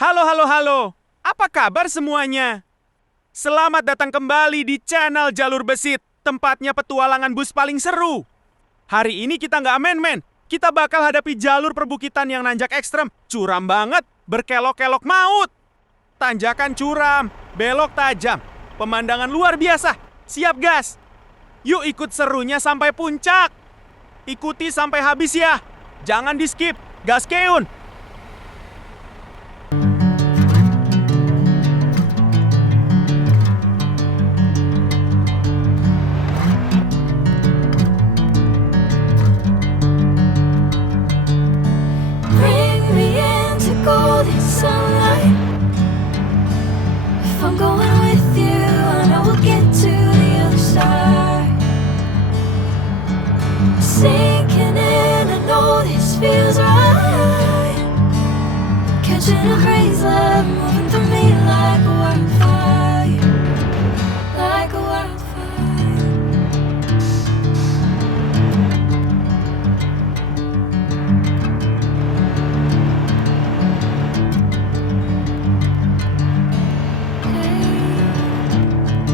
Halo, halo, halo. Apa kabar semuanya? Selamat datang kembali di channel Jalur Bussid, tempatnya petualangan bus paling seru. Hari ini kita nggak main-main. Kita bakal hadapi jalur perbukitan yang nanjak ekstrem, curam banget, berkelok-kelok maut. Tanjakan curam, belok tajam, pemandangan luar biasa. Siap gas? Yuk ikut serunya sampai puncak. Ikuti sampai habis ya. Jangan di skip, gas keun. Catching a crazy love moving through me like a wildfire, like a wildfire. Hey,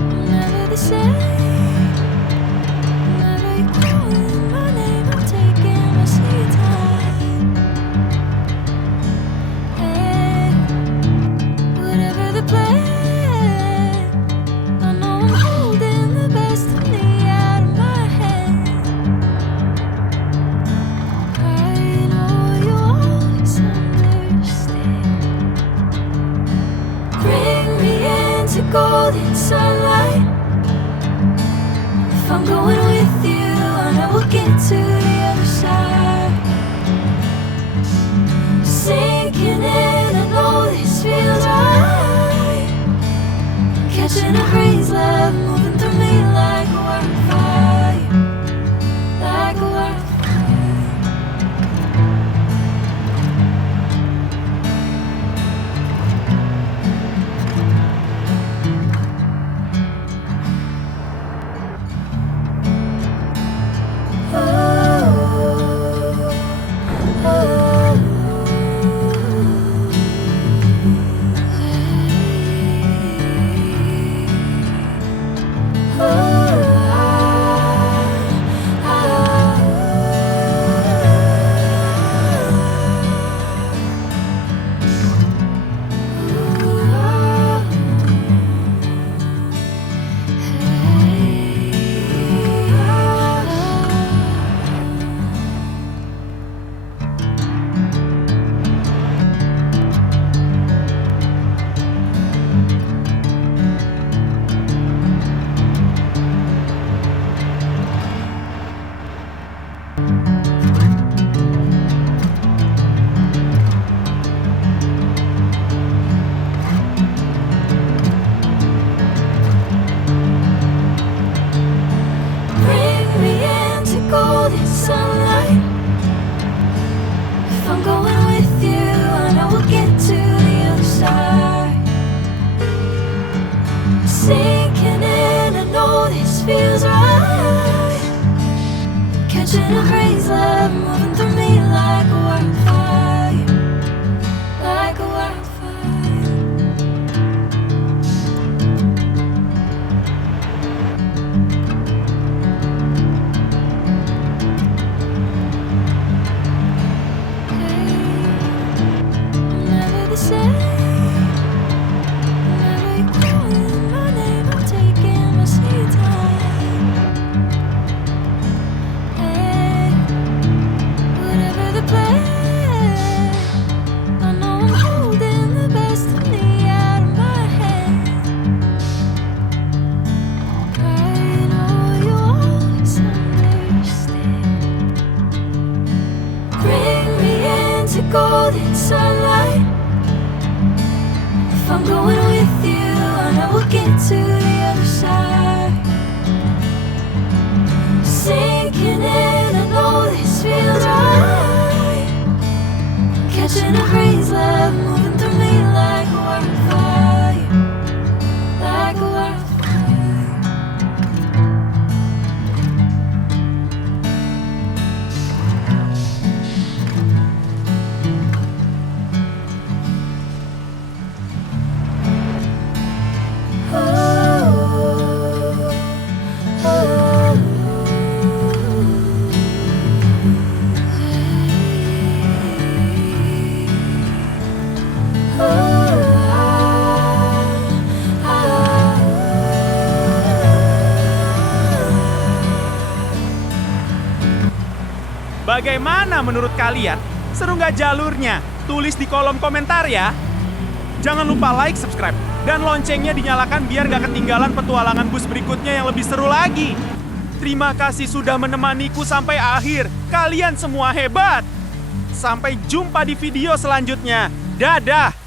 I'm never the same. Whenever you're calling my name, I'm taking my sweet time. Golden sunlight. If I'm going with you, I know we'll get to the other side. Sinking in, I know this feels right. Catching a crazy love moving through me like a wildfire, like a wildfire. Catching a crazy love moving through me like a wildfire, like a wildfire. Hey, I'm never the same. Whenever you're calling my name, I'm taking my sweet time. Golden sunlight. Bagaimana menurut kalian? Seru nggak jalurnya? Tulis di kolom komentar ya. Jangan lupa like, subscribe, dan loncengnya dinyalakan biar nggak ketinggalan petualangan bus berikutnya yang lebih seru lagi. Terima kasih sudah menemaniku sampai akhir. Kalian semua hebat. Sampai jumpa di video selanjutnya. Dadah!